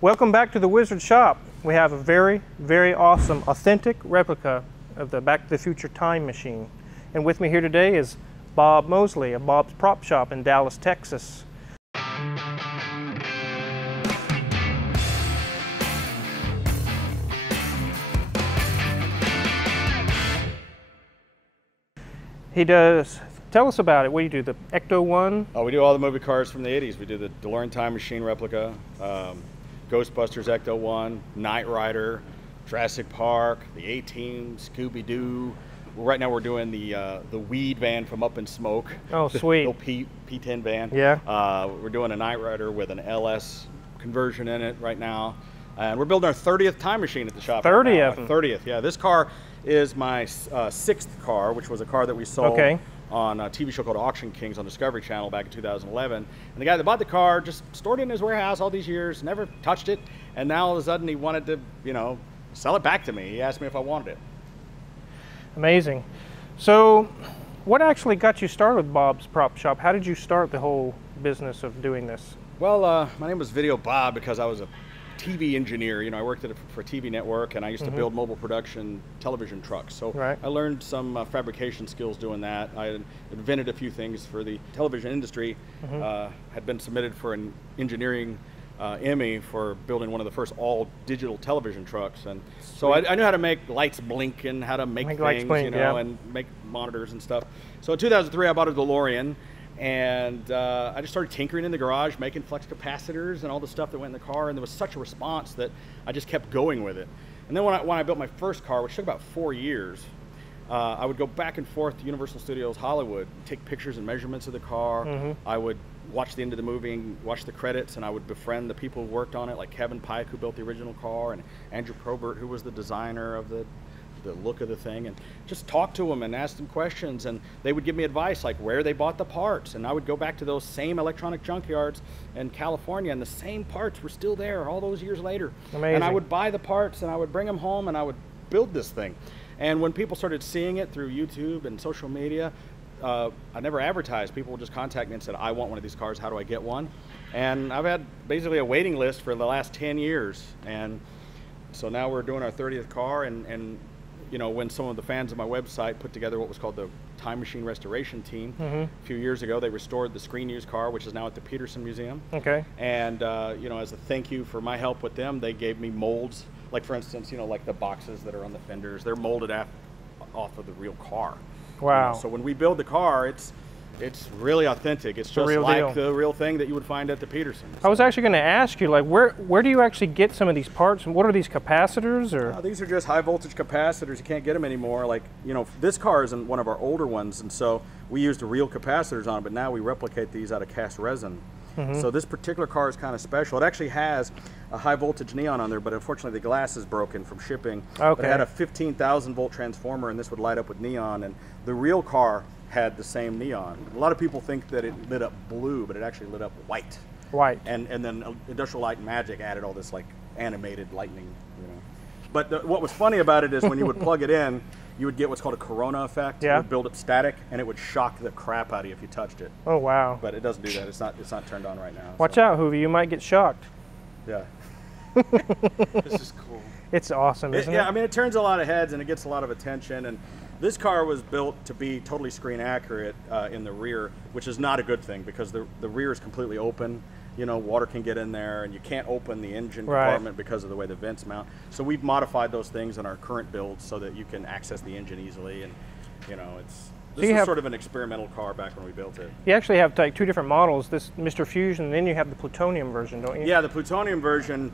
Welcome back to the Wizard Shop. We have a very, very awesome, authentic replica of the Back to the Future time machine. And with me here today is Bob Moseley of Bob's Prop Shop in Dallas, Texas. He does. Tell us about it. What do you do? The Ecto 1? Oh, we do all the movie cars from the 80s. We do the DeLorean Time Machine replica, Ghostbusters Ecto 1, Knight Rider, Jurassic Park, the A-Team, Scooby-Doo. Right now we're doing the Weed van from Up in Smoke. Oh, sweet. The P10 van. Yeah. We're doing a Knight Rider with an LS conversion in it right now. And we're building our 30th time machine at the shop. 30th? Right 30th, yeah. This car is my sixth car, which was a car that we sold on a TV show called Auction Kings on Discovery Channel back in 2011. And the guy that bought the car just stored it in his warehouse all these years, never touched it, and now all of a sudden he wanted to, you know, sell it back to me. He asked me if I wanted it. Amazing. So what actually got you started with Bob's Prop Shop? How did you start the whole business of doing this? Well, my name was VideoBob because I was a TV engineer. You know, I worked for a TV network, and I used to build mobile production television trucks. So I learned some fabrication skills doing that. I invented a few things for the television industry. Had been submitted for an engineering Emmy for building one of the first all-digital television trucks, and so I knew how to make lights blink and how to make things, you know, and make monitors and stuff. So in 2003, I bought a DeLorean. And I just started tinkering in the garage, making flex capacitors and all the stuff that went in the car, and there was such a response that I just kept going with it. And then when I built my first car, which took about 4 years, I would go back and forth to Universal Studios Hollywood, take pictures and measurements of the car. I would watch the end of the movie and watch the credits, and I would befriend the people who worked on it, like Kevin Pike, who built the original car, and Andrew Probert, who was the designer of the look of the thing, and just talk to them and ask them questions, and they would give me advice like where they bought the parts, and I would go back to those same electronic junkyards in California, and the same parts were still there all those years later. Amazing. And I would buy the parts and I would bring them home and I would build this thing. And when people started seeing it through YouTube and social media, I never advertised. People would just contact me and said, I want one of these cars, how do I get one? And I've had basically a waiting list for the last 10 years, and so now we're doing our 30th car, and you know, when some of the fans of my website put together what was called the Time Machine Restoration Team a few years ago, they restored the screen used car, which is now at the Peterson Museum. And you know, as a thank you for my help with them, they gave me molds. Like for instance, you know, like the boxes that are on the fenders, they're molded off of the real car. Wow. You know, so when we build the car, it's really authentic. It's just like the real thing that you would find at the Peterson. I was actually going to ask you, like, where do you actually get some of these parts, and what are these capacitors? Or these are just high voltage capacitors. You can't get them anymore. Like, you know, this car isn't one of our older ones, and so we used real capacitors on it, but now we replicate these out of cast resin. So this particular car is kind of special. It actually has a high voltage neon on there, but unfortunately the glass is broken from shipping. It had a 15,000 volt transformer, and this would light up with neon, and the real car had the same neon. A lot of people think that it lit up blue, but it actually lit up white. And then Industrial Light and Magic added all this like animated lightning, you know. But what was funny about it is when you would plug it in, you would get what's called a corona effect. It would build up static, and it would shock the crap out of you if you touched it. Oh wow! But it doesn't do that. It's not turned on right now. Watch out, Hoovy! You might get shocked. Yeah. This is cool. It's awesome, isn't it? Yeah, I mean, it turns a lot of heads and it gets a lot of attention. And this car was built to be totally screen accurate in the rear, which is not a good thing because the rear is completely open. You know, water can get in there, and you can't open the engine compartment because of the way the vents mount. So we've modified those things in our current builds so that you can access the engine easily. And you know, this is sort of an experimental car back when we built it. You actually have like two different models, this Mr. Fusion, and then you have the plutonium version, don't you? Yeah, the plutonium version.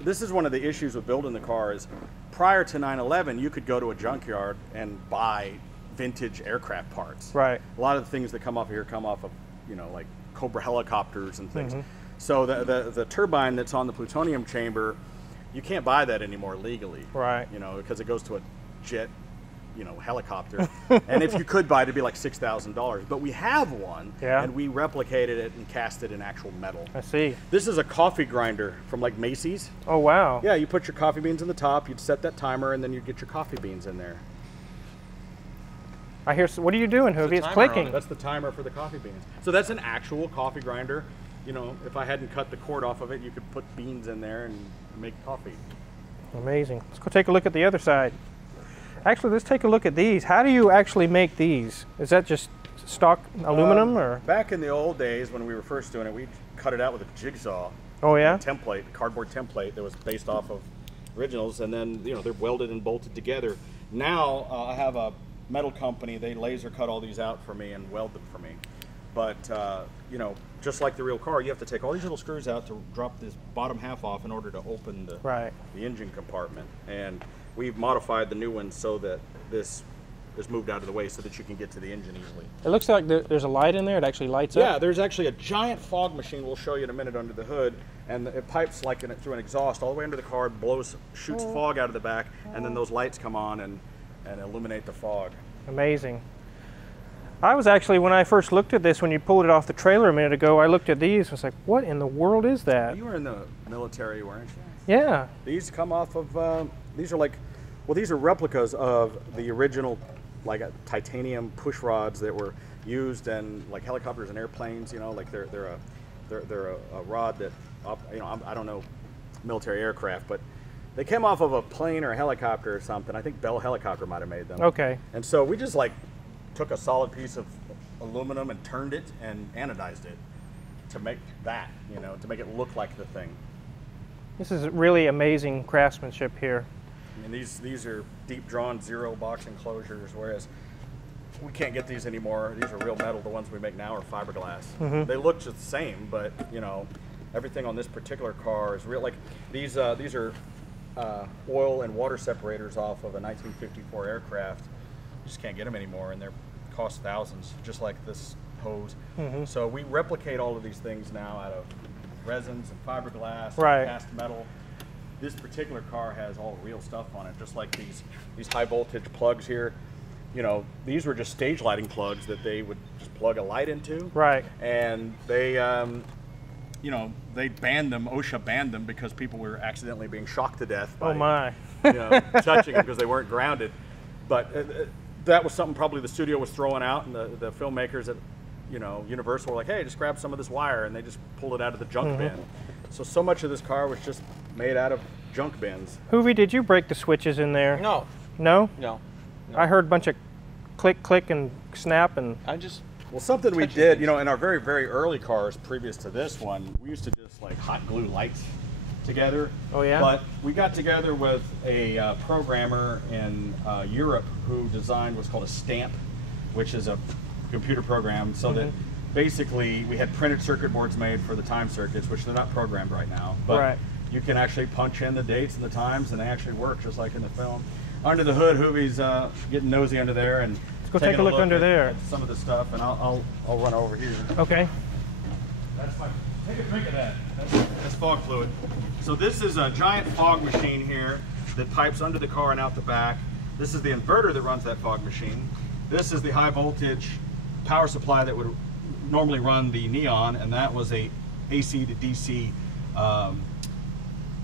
This is one of the issues with building the car is prior to 9/11, you could go to a junkyard and buy vintage aircraft parts. Right. A lot of the things that come off here come off of, you know, like Cobra helicopters and things. So the turbine that's on the plutonium chamber You can't buy that anymore legally. Right. You know, because it goes to a jet, you know, helicopter. And if you could buy it, it'd be like $6,000. But we have one, and we replicated it and cast it in actual metal. I see. This is a coffee grinder from like Macy's. Oh, wow. Yeah, you put your coffee beans in the top, you'd set that timer, and then you'd get your coffee beans in there. I hear, what are you doing, Hoovie? It's clicking. That's the timer for the coffee beans. So that's an actual coffee grinder. You know, if I hadn't cut the cord off of it, you could put beans in there and make coffee. Amazing. Let's go take a look at the other side. Actually, let's take a look at these. How do you actually make these? Is that just stock aluminum, or? Back in the old days when we were first doing it, we cut it out with a jigsaw. Oh, yeah? A template, a cardboard template that was based off of originals, and then, you know, they're welded and bolted together. Now, I have a metal company. They laser cut all these out for me and weld them for me. But, you know, just like the real car, you have to take all these little screws out to drop this bottom half off in order to open the engine compartment. And we've modified the new one so that this is moved out of the way so that you can get to the engine easily. It looks like there's a light in there. It actually lights up. Yeah, there's actually a giant fog machine we'll show you in a minute under the hood, and it pipes like through an exhaust all the way under the car, shoots fog out of the back, and then those lights come on and illuminate the fog. Amazing. I was actually, when I first looked at this, when you pulled it off the trailer a minute ago, I looked at these and was like, what in the world is that? You were in the military, weren't you? Yeah. These come off of, these are like, well, these are replicas of the original, like titanium push rods that were used in like helicopters and airplanes. You know, like they're a rod that, you know, I don't know military aircraft, but they came off of a plane or a helicopter or something. I think Bell Helicopter might have made them. Okay. And so we just like took a solid piece of aluminum and turned it and anodized it to make that, you know, to make it look like the thing. This is really amazing craftsmanship here. I mean, these are deep drawn zero box enclosures, whereas we can't get these anymore. These are real metal. The ones we make now are fiberglass. They look just the same, but you know, everything on this particular car is real. Like these are oil and water separators off of a 1954 aircraft. You just can't get them anymore, and they're cost thousands, just like this hose. So we replicate all of these things now out of resins and fiberglass, and cast metal. This particular car has all real stuff on it, just like these high voltage plugs here. You know, these were just stage lighting plugs that they would just plug a light into. Right. And they, you know, they banned them. OSHA banned them because people were accidentally being shocked to death by you know, touching them because they weren't grounded. But that was something probably the studio was throwing out, and the filmmakers at, you know, Universal were like, hey, just grab some of this wire, and they just pulled it out of the junk bin. So much of this car was just made out of junk bins. Hoovie, did you break the switches in there? No. No? No. I heard a bunch of click, click, and snap, and well, something we did, you know, in our very, very early cars previous to this one, we used to just like hot glue lights together. Oh, yeah? But we got together with a programmer in Europe who designed what's called a stamp, which is a computer program, so that basically we had printed circuit boards made for the time circuits, which they're not programmed right now, but you can actually punch in the dates and the times, and they actually work just like in the film. Under the hood, Hoovie's getting nosy under there, and let's go take a look under there. At some of the stuff, and I'll run over here. Okay. That's fine. Take a drink of that. That's fog fluid. So this is a giant fog machine here that pipes under the car and out the back. This is the inverter that runs that fog machine. This is the high voltage power supply that would normally run the neon, and that was a AC to DC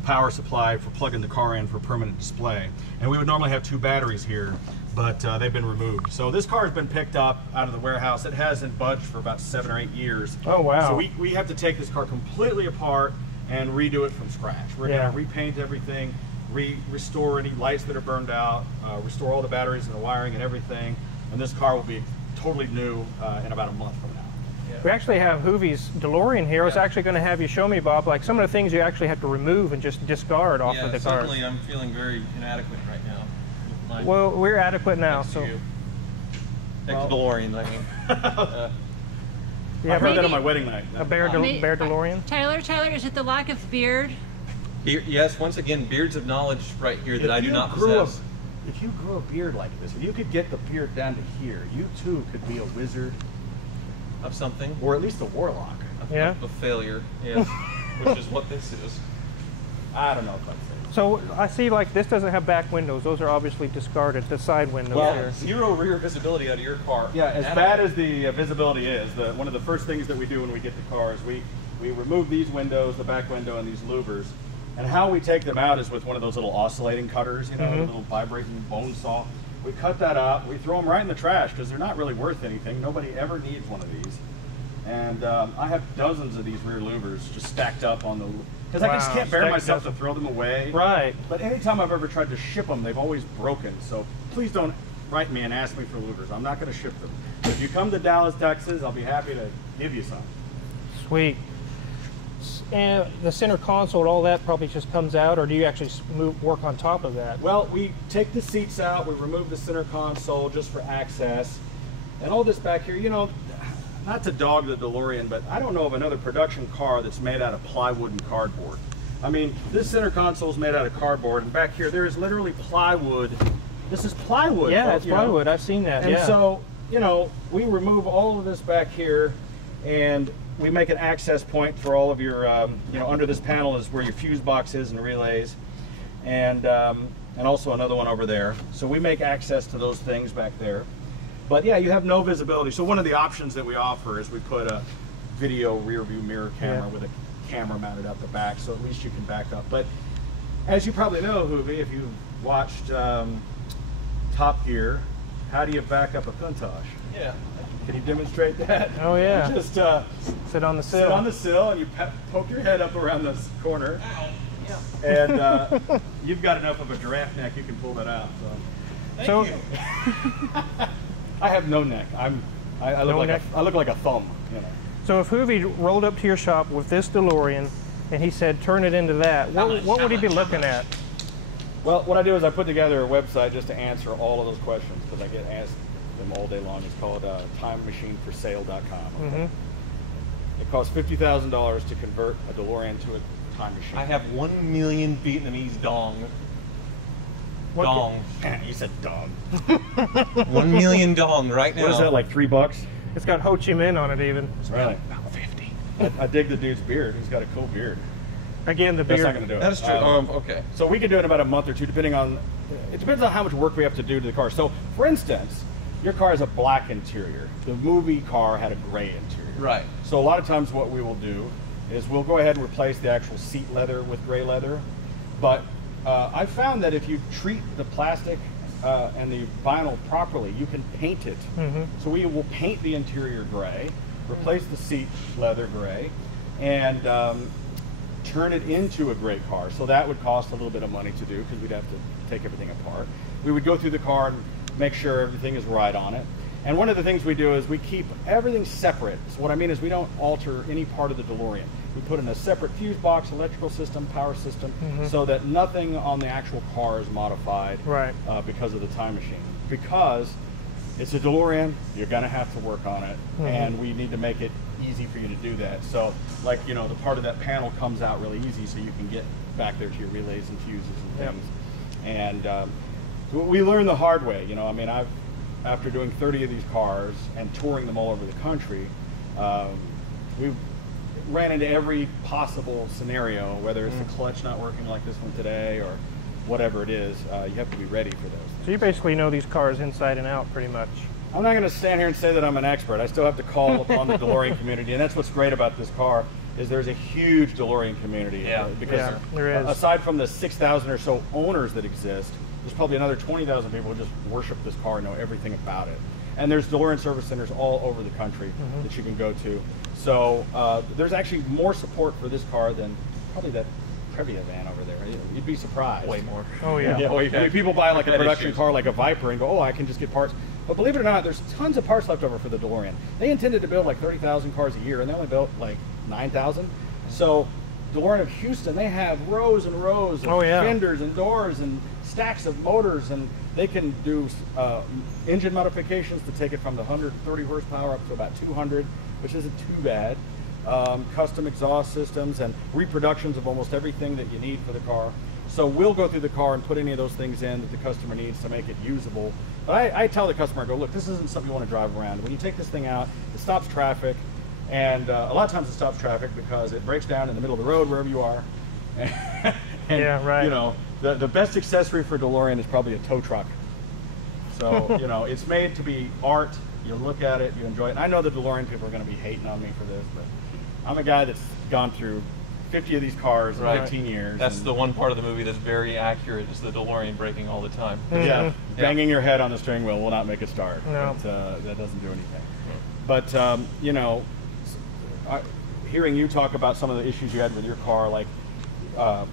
power supply for plugging the car in for permanent display. And we would normally have 2 batteries here, but they've been removed. So this car has been picked up out of the warehouse. It hasn't budged for about 7 or 8 years. Oh, wow. So we have to take this car completely apart and redo it from scratch. We're going to repaint everything, restore any lights that are burned out, restore all the batteries and the wiring and everything, and this car will be totally new in about a month from now. We actually have Hoovie's DeLorean here. I was actually going to have you show me, Bob, like some of the things you actually have to remove and just discard off of the car. Yeah, certainly I'm feeling very inadequate right now. Well, we're adequate now, so. Next DeLorean, I mean. I heard that on my wedding night. A bear DeLorean? Tyler, is it the lack of beard? Yes, once again, beards of knowledge right here that I do not possess. If you grew a beard like this, if you could get the beard down to here, you too could be a wizard. Of something. Or at least a warlock. A failure, yes. Which is what this is. I don't know if I'd say. So I see like this doesn't have back windows. Those are obviously discarded, the side windows here. Zero rear visibility out of your car. Yeah, as bad as the visibility is, one of the first things that we do when we get the car is we remove these windows, the back window, and these louvers. And how we take them out is with one of those little oscillating cutters, you know, the little vibrating bone saw. We cut that out, we throw them right in the trash because they're not really worth anything. Nobody ever needs one of these. And I have dozens of these rear louvers just stacked up on the, because I just can't bear myself to throw them away. Right. But anytime I've ever tried to ship them, they've always broken. So please don't write me and ask me for louvers. I'm not going to ship them. But if you come to Dallas, Texas, I'll be happy to give you some. Sweet. And the center console, all that probably just comes out, or do you actually work on top of that? Well, we take the seats out, we remove the center console just for access. And all this back here, you know, not to dog the DeLorean, but I don't know of another production car that's made out of plywood and cardboard. I mean, this center console is made out of cardboard, and back here, there is literally plywood. This is plywood. Yeah, it's plywood. I've seen that. And so, you know, we remove all of this back here, and we make an access point for all of your, you know, under this panel is where your fuse box is and relays, and also another one over there. So we make access to those things back there. But yeah, you have no visibility. So one of the options that we offer is we put a video rear view mirror camera with a camera mounted out the back, so at least you can back up. But as you probably know, Hoovie, if you've watched Top Gear, how do you back up a Countach? Yeah. Can you demonstrate that? Oh yeah. You just sit on the sill. Sit on the sill and you poke your head up around this corner. Yeah. And you've got enough of a giraffe neck, you can pull that out. Thank you. I have no neck. I look like a thumb. You know. So if Hoovie rolled up to your shop with this DeLorean and he said turn it into that, what would he be looking at? Well, what I do is I put together a website just to answer all of those questions because I get asked them all day long. It's called timemachineforsale.com. Okay? It costs $50,000 to convert a DeLorean to a time machine. I have 1 million Vietnamese dong. Dong. You said dong. 1 million dong right now. What is that, like $3? It's got Ho Chi Minh on it even. Really? About 50. I dig the dude's beard. He's got a cool beard. Again, the beard. That's not going to do it. That's true. Okay. So we could do it in about a month or two, depending on, it depends on how much work we have to do to the car. So, for instance, your car has a black interior. The movie car had a gray interior. Right. So a lot of times what we will do is we'll go ahead and replace the actual seat leather with gray leather. But I found that if you treat the plastic and the vinyl properly, you can paint it. So we will paint the interior gray, replace the seat leather gray, and turn it into a gray car. So that would cost a little bit of money to do because we'd have to take everything apart. We would go through the car and make sure everything is right on it. And one of the things we do is we keep everything separate. So what I mean is we don't alter any part of the DeLorean. We put in a separate fuse box, electrical system, power system, so that nothing on the actual car is modified because of the time machine. Because it's a DeLorean, you're gonna have to work on it, and we need to make it easy for you to do that. So, like, you know, the part of that panel comes out really easy so you can get back there to your relays and fuses and things. And we learned the hard way. You know, I mean, after doing 30 of these cars and touring them all over the country, we ran into every possible scenario, whether it's the clutch not working like this one today or whatever it is. You have to be ready for those things. So you basically know these cars inside and out pretty much. I'm not going to stand here and say that I'm an expert. I still have to call upon the DeLorean community, and that's what's great about this car is there's a huge DeLorean community. Because there is. Aside from the 6,000 or so owners that exist, there's probably another 20,000 people who just worship this car and know everything about it. And there's DeLorean service centers all over the country that you can go to. So there's actually more support for this car than probably that Previa van over there. You'd be surprised. Way more. Oh yeah. I mean, people buy like a production car like a Viper and go, oh, I can just get parts. But believe it or not, there's tons of parts left over for the DeLorean. They intended to build like 30,000 cars a year, and they only built like 9,000. So DeLorean of Houston, they have rows and rows of fenders and doors and stacks of motors, and they can do engine modifications to take it from the 130 horsepower up to about 200, which isn't too bad. Custom exhaust systems and reproductions of almost everything that you need for the car. So we'll go through the car and put any of those things in that the customer needs to make it usable. But I tell the customer, I go, look, this isn't something you want to drive around. When you take this thing out, it stops traffic, and a lot of times it stops traffic because it breaks down in the middle of the road wherever you are. And, yeah, right. You know, the best accessory for DeLorean is probably a tow truck. So, you know, it's made to be art. You look at it, you enjoy it. And I know the DeLorean people are going to be hating on me for this, but I'm a guy that's gone through 50 of these cars in 15 years. That's the one part of the movie that's very accurate, is the DeLorean braking all the time. Yeah, banging your head on the steering wheel will not make it start. No. That doesn't do anything. But, you know, hearing you talk about some of the issues you had with your car, like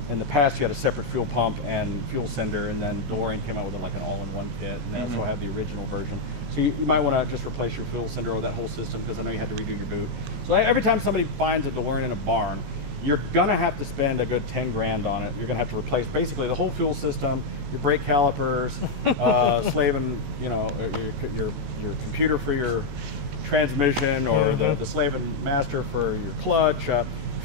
in the past you had a separate fuel pump and fuel sender, and then DeLorean came out with like an all-in-one kit, and they also have the original version. So you might want to just replace your fuel sender or that whole system, because I know you had to redo your boot. So every time somebody finds a DeLorean in a barn, you're gonna have to spend a good 10 grand on it. You're gonna have to replace basically the whole fuel system, your brake calipers, slaving, you know, your computer for your transmission, or the slaving master for your clutch,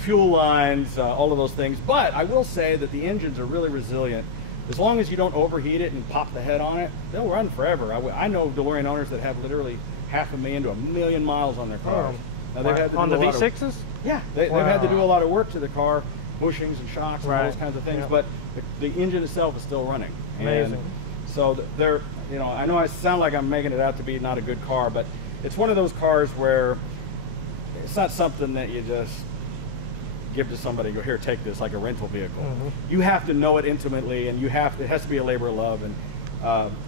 fuel lines, all of those things. But I will say that the engines are really resilient. As long as you don't overheat it and pop the head on it, they'll run forever. I know DeLorean owners that have literally 500,000 to 1,000,000 miles on their cars. Now, they've had to on do the V6s? Yeah, they've had to do a lot of work to the car, bushings and shocks and all those kinds of things, but the engine itself is still running. Amazing. And so they're, you know, I know I sound like I'm making it out to be not a good car, but it's one of those cars where it's not something that you just give to somebody, go here, take this, like a rental vehicle. You have to know it intimately, and it has to be a labor of love. And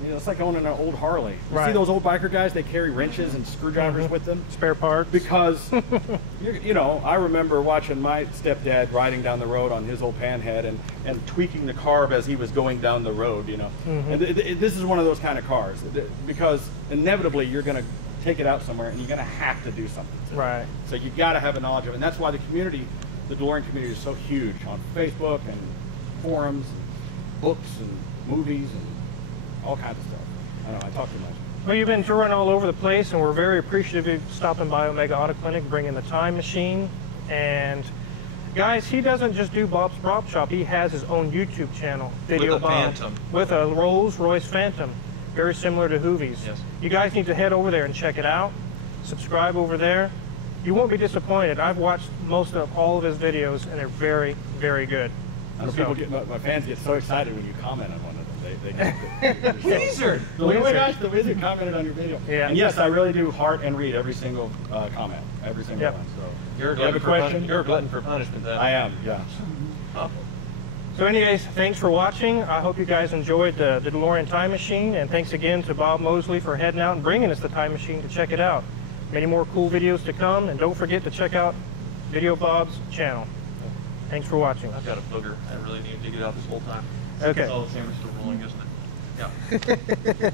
you know, it's like owning an old Harley. You see those old biker guys, they carry wrenches and screwdrivers with them, spare parts, because you know, I remember watching my stepdad riding down the road on his old panhead and tweaking the carb as he was going down the road, you know. And this is one of those kind of cars, because inevitably you're going to take it out somewhere and you're going to have to do something to it. So you got to have a knowledge of it, and that's why the community, the DeLorean community, is so huge on Facebook and forums and books and movies and all kinds of stuff. I don't know, I talk too much. Well, you've been touring all over the place, and we're very appreciative of you stopping by Omega Auto Clinic, bringing the time machine. And guys, he doesn't just do Bob's Prop Shop. He has his own YouTube channel, VideoBob, Phantom. with a Rolls-Royce Phantom, very similar to Hoovy's. Yes. You guys need to head over there and check it out. Subscribe over there. You won't be disappointed. I've watched most of all of his videos, and they're very, very good. I know people get, my fans get so excited when you comment on one of them. They Wizard! Oh my gosh, the Wizard commented on your video. Yeah. And yes, I really do heart and read every single comment, every single one. So You're a you have a question? You're a glutton for punishment, then. I am, yeah. So anyways, thanks for watching. I hope you guys enjoyed the DeLorean Time Machine, and thanks again to Bob Moseley for heading out and bringing us the Time Machine to check it out. Many more cool videos to come, and don't forget to check out VideoBob's channel. Thanks for watching. I've got a booger. I really need to get it out this whole time. Okay. It's all the same as still rolling, isn't it? Yeah.